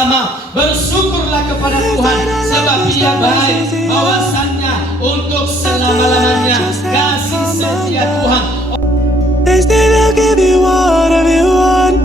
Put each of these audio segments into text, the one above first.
bersama. Bersyukurlah kepada Tuhan sebab Dia baik, bahwasannya untuk selama-lamanya kasih setia Tuhan. They say they'll give you whatever you want.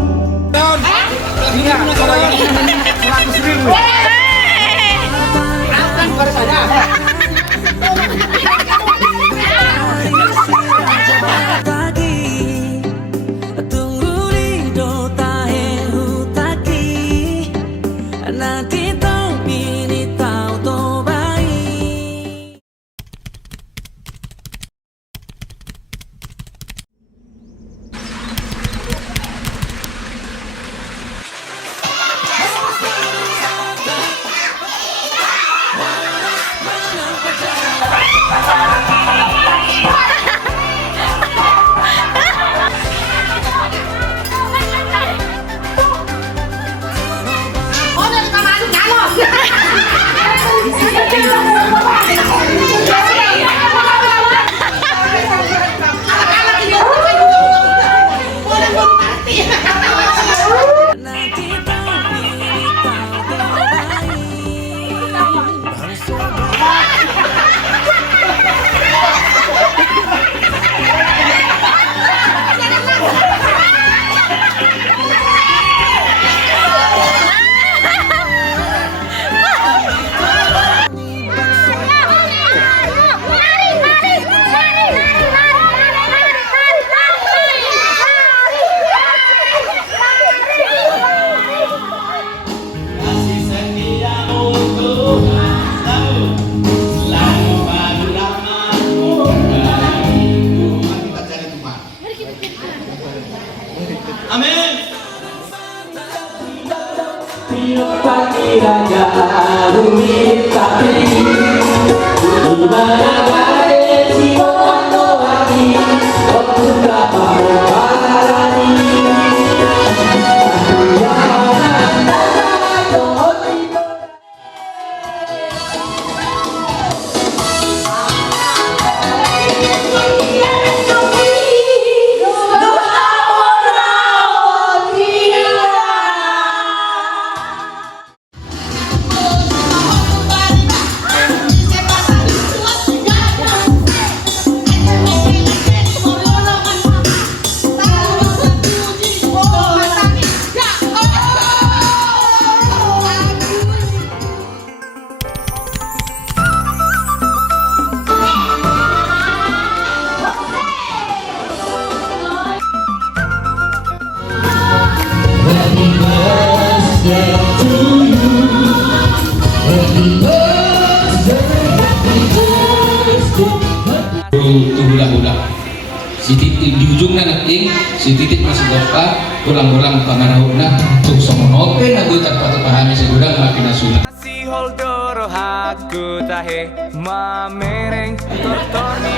Amin. Pagi raja rumit tapi di mana baik si bono hati waktu berapa parani ulah-ulah si titik di ujungnya nanti si titik masih gopa ulang-ulang pangarahuna tuk somonope nagu tak patut pahami segudang makin asuna Si holdoro haku tahe mamereng tortorni